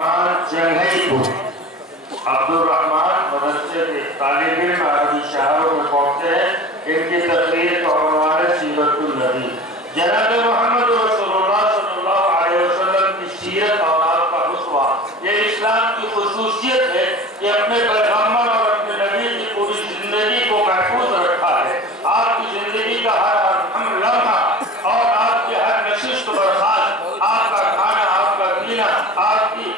जंघई अब्दुल रहमान मदरसे के तालिब इल्म अरबी शहरों में पहुंचे हैं। इनकी तकरीर का उन्वान है सीरतुन नबी। जनाब मोहम्मद रसूलुल्लाह सल्लल्लाहु अलैहि वसल्लम की सीरत और आपका हुस्वा, ये इस्लाम की खुसूसियत है कि अपने पैगम्बर और अपने नबी की पूरी जिंदगी को महफूज रखा है। आपकी जिंदगी का हर लम्हा और आपकी हर नशिस्त बर्खास्त, आपका खाना, आपका पीना, आपकी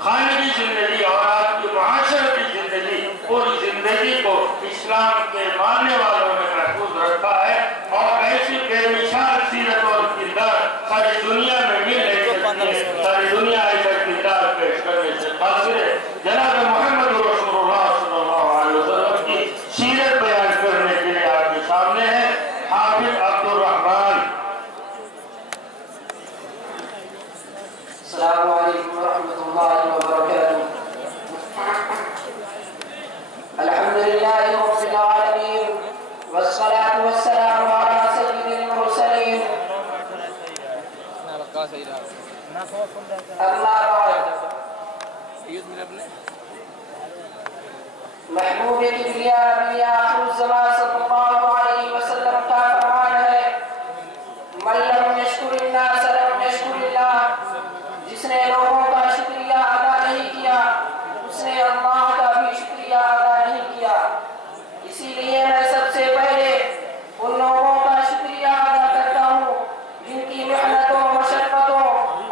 खाने की जिंदगी और आपकी मुआशरती जिंदगी, पूरी जिंदगी को इस्लाम के मानने वालों ने महफूज रखा है। और ऐसी बेमिसाल सीरत और किरदार सारी दुनिया में मिल नहीं सकती है। सारी दुनिया ऐसा किरदार पेश करने से कासिर है। जनाब मोहम्मद रसूलुल्लाह सल्लल्लाहु अलैहि वसल्लम की सीरत बयान करने के लिए आपके सामने है हाफिज अब्दुल रहमान। अस्सलामु अलैकुम वरहमतुल्लाहि वबरकातुह। अल्हम्दुलिल्लाहि रब्बिल आलमीन वस्सलातु वस्सलामु अला सय्यिदिल मुरसलीन। अम्मा बाद, महबूब किबरिया नबी आखिर ज़मान सल्लल्लाहु अलैहि वसल्लम का फरमान है, मन लम यश्कुरिन्नास लम यश्कुरिल्लाह। जिसने लोगों का शुक्रिया अदा नहीं किया, उसने अल्लाह का भी शुक्रिया अदा नहीं किया। इसीलिए मैं सबसे पहले उन लोगों का शुक्रिया अदा करता हूँ जिनकी मेहनतों, मशक्क़तों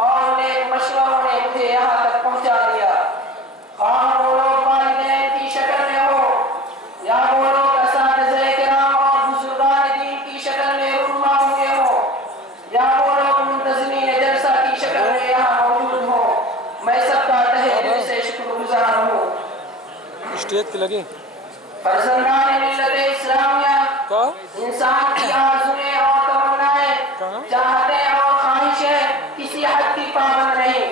और नेक मशवरों ने मुझे यहाँ तक पहुँचा दिया। वो लोग वालिदैन की शक्ल में हो या वो लोग असातिज़े किराम और बुजुर्गान दीन की शक्ल में रुनुमा हुए हो या वो लोग मुंतज़मीन जलसा की शक्ल में यहाँ मौजूद हो, मैं सबका तहे दिल से शुक्रगुजार हूँ। स्टेज पे लगे फर्जंदान मिल्लत इस्लामिया इंसान की आरज़ुएं और तमन्नाएं, चाहतें और ख्वाहिशें किसी हद की पाबंद नहीं,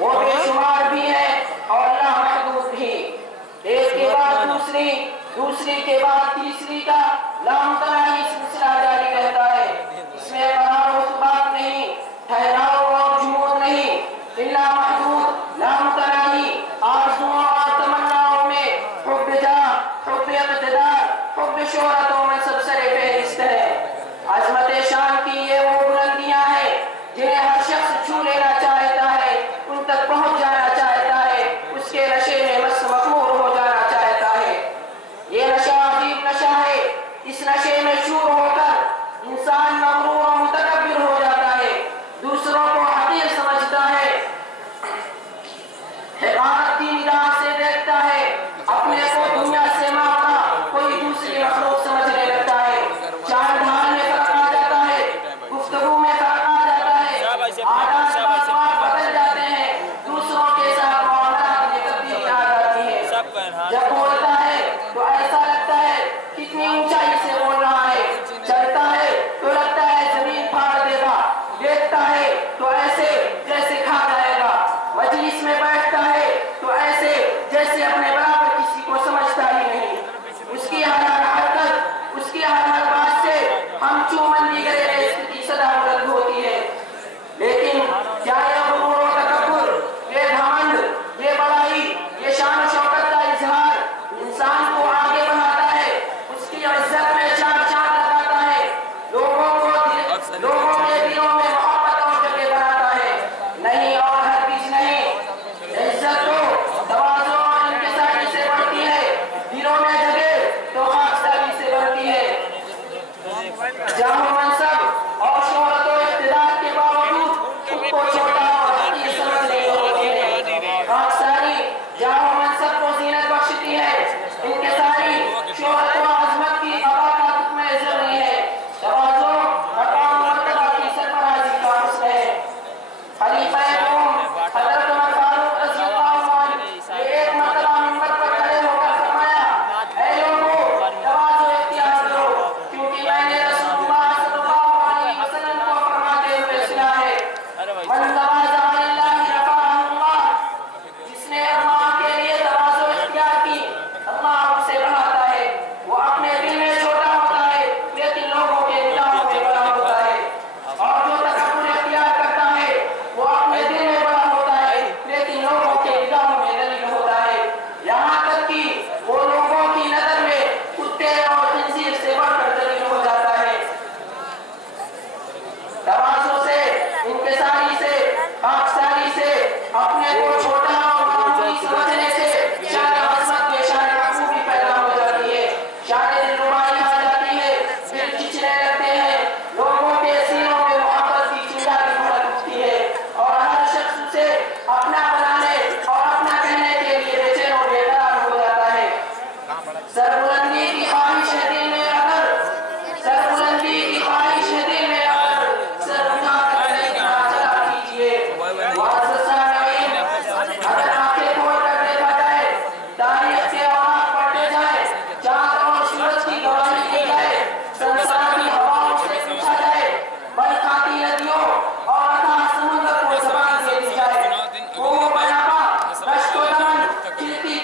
वो बेशुमार भी है और लामहदूद भी। एक के बाद दूसरी, दूसरी के बाद तीसरी का लामतनाही सिलसिला जारी रहता है। इसमें करार व सुबात नहीं, ठहराव और जुमूद नहीं, इल्ला महदूद लामतनाही आरज़ुओं और तमन्नाओं में हुब्ब जाह, हुब्ब इक़्तिदार, हुब्ब शोहरतों में सबसे फहरिस्त है। अज़मत शान की ये वो बुलंदियां हैं जिन्हें हर शख्स छू लेना चाहता है, उन तक पहुंच जाना चाहता है, उसके नशे में मस्त मखमूर हो जाना चाहता है। ये नशा अजीब नशा है। इस नशे में चूर होकर इंसान मगरूर और मुतकब्बिर हो जाता है, दूसरों को हकीर समझता है, हिकारत की निगाह से देखता है, अपने को दुनिया से मापना कोई दूसरी मखलूक समझने लगता है। चाल ढाल में फर्क आ जाता है, गुफ्तगू में फर्क आ जाता है, आदत बदल जाते हैं, दूसरों के साथ मामलात में तब्दीली आ जाती है। जब बोलता है तो ऐसा लगता है कितनी ऊंचाई से बोल रहा है, चलता है तो लगता है जमीन फाड़ देगा, देखता है तो ऐसे जैसे खा जाएगा, मजलिस में बैठता है तो ऐसे जैसे अपने बराबर किसी को समझता ही नहीं। उसकी हर हर हरकत, उसकी हर हर बात से हम चूमन करे इसकी सदा बुलंद होती है। लेकिन क्या यह गुरूर और तकब्बुर, ये घमंड, ये बड़ाई, ये शान शौकत का इजहार इंसान को आगे बढ़ाता है, उसकी इज्जत में चार चांद लगाता है, लोगों के दिलों में मोहब्बत और जगह बनाता है? नहीं और हरगिज़ नहीं।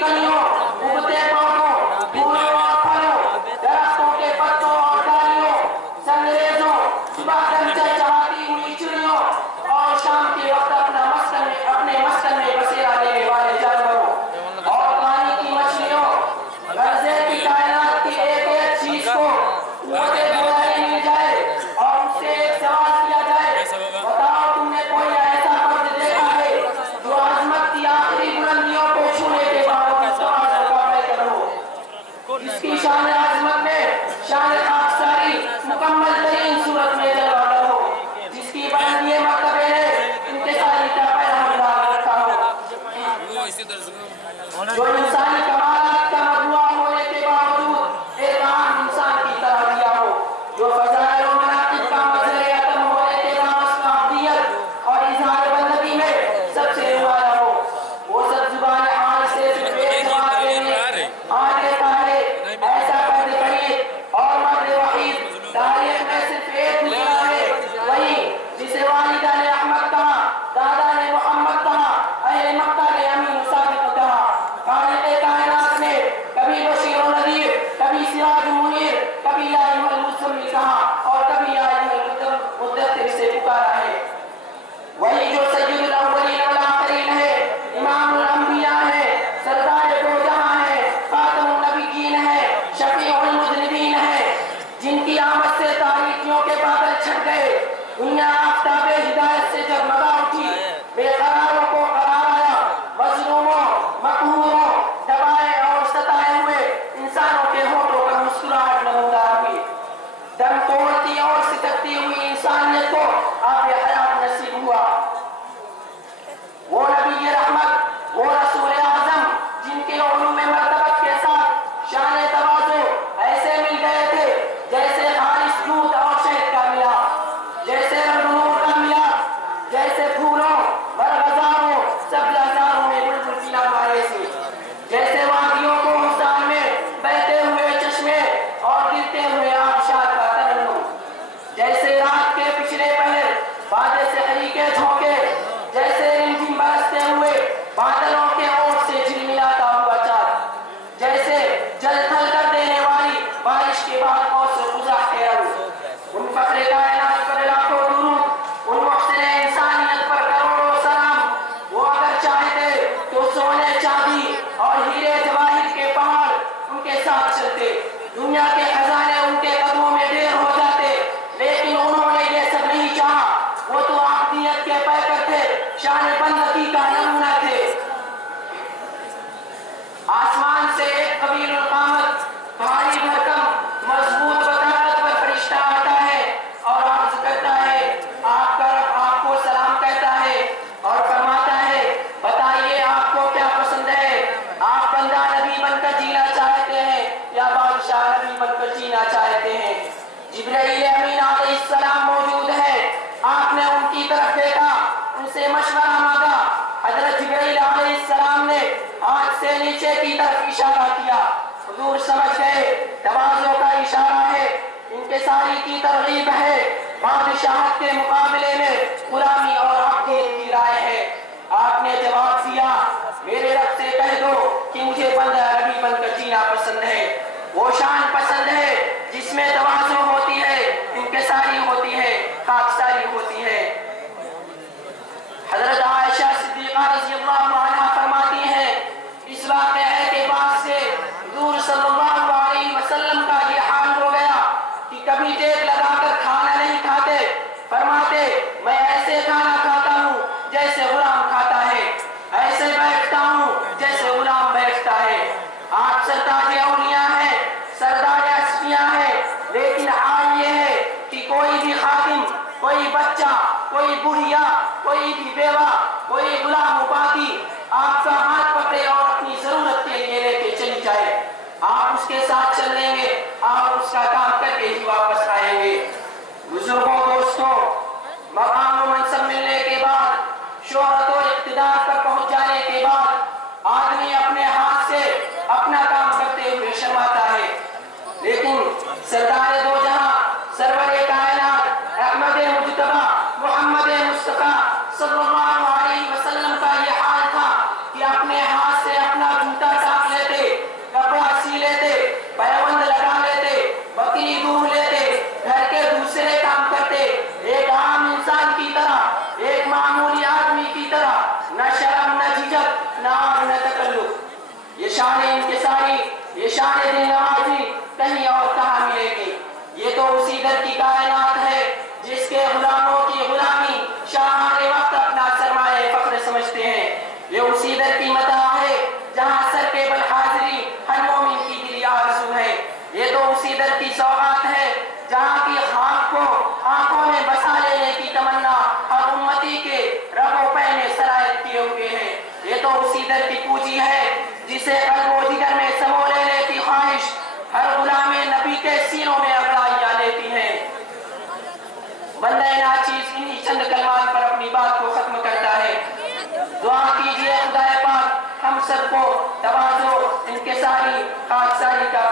कलियों, उगते पौधों, फूलों और फलों, दरख्तों के पत्तों और डालियों, संगरेजों, सुबह दम चहचहाती हुई चिड़ियों और शाम के वक्त अपने मस्कन में बसेरा लेने वाले जानवरों और पानी की मछलियों, गर्जे की कायनात की एक एक चीज को कुव्वते बुलाने मिल जाए और उससे एक सवाल किया जाए, बताओ तुमने कोई ऐसा फर्द देखा है जो अजमत की आखिरी बुलंदियों को छूने के बावजूद तवाज़ुन का पैकर हो, इसकी शान अजमत में शान खाकसारी मुकम्मल तरीन सूरत में जलवागर हो, जिसकी बुलंदी मर्तबे ने इंतसारी का पैगाम डाल रखा हो, जो इंसानी कमालात का मजमुआ होने के बावजूद एक आम इंसान की तरह दिया हो, जो फज़ाइल और मनाक़िब का मज़हर अतम होने के बावजूद अब्दियत और इज़हार बंदगी में सबसे नुमाया हो, वो सब ज़ुबान हाल से सिर्फ एक जवाब देने आने का है, ऐसा फर्द करीब और मर्द वहीद तारीख़ में सिर्फ एक निकला है, वही जिसे वालिदा ने अहमद कहा, दादा ने मोहम्मद कहा, अहले मक्का ने अमीन सादिक कहा। खालिक़े कायनात ने कभी बशीर और नज़ीर, कभी सिराज मुनीर, कभी या अय्युहल मुज़्ज़म्मिल कहा और कभी या अय्युहल मुद्दस्सिर से पुकारा है। वही जो सय्यदुल अव्वलीन वल आखिरीन है, इमामुल अंबिया है, सरदार दो जहां है, खातमुन नबिय्यीन है, शफीउल मुज़निबीन है, जिनकी आमद से तारीकियों के बादल छट गए, दुनिया आफ़ताबे हिदायत से जगमगा उठी, बेकरारों को करार आया, मज़लूमों, मक़हूरों, दबाए और सताए हुए इंसानों के होठों पर मुस्कुराहट नमूदार हुई, दम तोड़ती और सिसकती हुई इंसानियत को आब हयात नसीब हुआ। वो नबी रहमत, वो रसूल आज़म, जिनके उलूम मर्तबत के साथ शान तवाज़ु ऐसे मिल गए थे जैसे खालिस दूध और शहद का मिलाप, जैसे रंग-नूर का मिलाप, जैसे फूलों, बरगज़ारों, सब्ज़ाज़ारों में बुलबुल की नवाज़ी, जैसे वादियों को हुस्न में बहते हुए चश्मे और गिरते हुए आबशार का तरन्नुम, जैसे रात के पिछले पहर बादे से हरी के झोंके, जैसे रिमझिम बरसते हुए बादलों के ओट से झिलमिलाता हुआ चाँद, जैसे जल थल कर देने वाली बारिश के बाद मौसम गुज़रा के रंग। उन फ़ख्र कायनात पर लाखों दुरूद, उन मुहसिन इंसानियत पर करोड़ों सलाम। वो अगर चाहते तो सोने चांदी और हीरे जवाहिर के पहाड़ उनके साथ चलते, दुनिया के खजाने उनके कदमों में ढेर हो जाते, लेकिन उन्होंने ये सब नहीं चाहा। वो तो आखिरत के पैकर थे, शान बंदगी का नमूना थे। आसमान से एक कबीरुल क़ामत, भारी भरकम, मजबूत बताकत पर फरिश्ता आता है और अर्ज़ करता है, आपका रब आपको सलाम कहता है और फरमाता है, बताइए आपको क्या पसंद है, आप बंदा नबी बनकर जीना चाहते हैं या बादशाह नबी बनकर जीना चाहते हैं। जिब्राईल अमीन अलैहिस्सलाम मौजूद है, आपने उनकी तरफ देखा, उनसे मशवरा मांगा। हज़रत जिब्राईल अलैहिस्सलाम ने हाथ से नीचे की तरफ इशारा किया, हुजूर समझ गए तवाज़ु का इशारा है, इंकिसारी की तरगीब है, बादशाहत के मुकाबले में गुलामी और अब्दियत की राय है। आपने जवाब दिया, मेरे रब से कह दो कि मुझे बंदा नबी बनकर जीना पसंद है, वो शान पसंद है जिसमें तवाज़ु होती है, इंकिसारी होती है, खाकसारी होती है। हज़रत आयशा सिद्दीक़ा रज़ियल्लाहु अन्हा फरमाती हैं, इस वाक़ये के बाद से हुज़ूर सल्लल्लाहु अलैहि वसल्लम का ये हाल हो गया कि कभी टेक लगाकर खाना नहीं खाते, फरमाते मैं ऐसे खाना खाता हूँ जैसे गुलाम खाता है, ऐसे बैठता हूँ जैसे गुलाम बैठता है। आप सरताज औलिया हैं, सरदार अस्फिया हैं, लेकिन हाल ये है कि कोई भी खादिम, कोई बच्चा, कोई बुढ़िया, कोई भी बेवा, कोई गुलाम उपाधि आपका हाथ पकड़े और अपनी जरूरत के लिए लेके चली जाए, आप उसके साथ चल लेंगे, आप उसका काम करके ही वापस आएंगे। बुजुर्गों, दोस्तों, मकाम और मनसब मिलने के बाद, शोहरत और इक़्तिदार पर पहुंच जाने के बाद आदमी अपने हाथ से अपना काम करते हुए शर्माता है, लेकिन सरदार दो जहां, सरवरे कायनात, अहमद मुज्तबा, मोहम्मद मुस्तफा सल्लल्लाहु अलैहि वसल्लम का ये हाल था कि अपने हाथ से अपना जूता साफ یہ شان انکساری، یہ شان دل نوازی کہیں اور کہاں ملے گی؟ یہ تو اسی در کی کائنات ہے جس کے غلاموں کی غلامی شاہان وقت اپنا سرمایہ فخر سمجھتے ہیں۔ یہ اسی در کی متاع ہے جہاں سر کے بل حاضری ہر مومن کی دلی آرزو ہے۔ یہ تو اسی در کی سوغات ہے جہاں کی خاک کو آنکھوں میں بسا لینے کی تمنا ہر امتی کے رگ و پے میں سرایت کیے ہوئے ہیں۔ یہ تو اسی در کی پوجی ہے جسے قلب و جگر میں سمو لینے کی خواہش ہر غلام نبی کے سینوں میں اگڑائیاں لیتی ہیں۔ بندہ ناچیز انہی چند کلمات پر اپنی بات کو ختم کرتا ہے۔ دعا کیجئے خدا پاک ہم سب کو تواضع، انکساری، خاکساری کا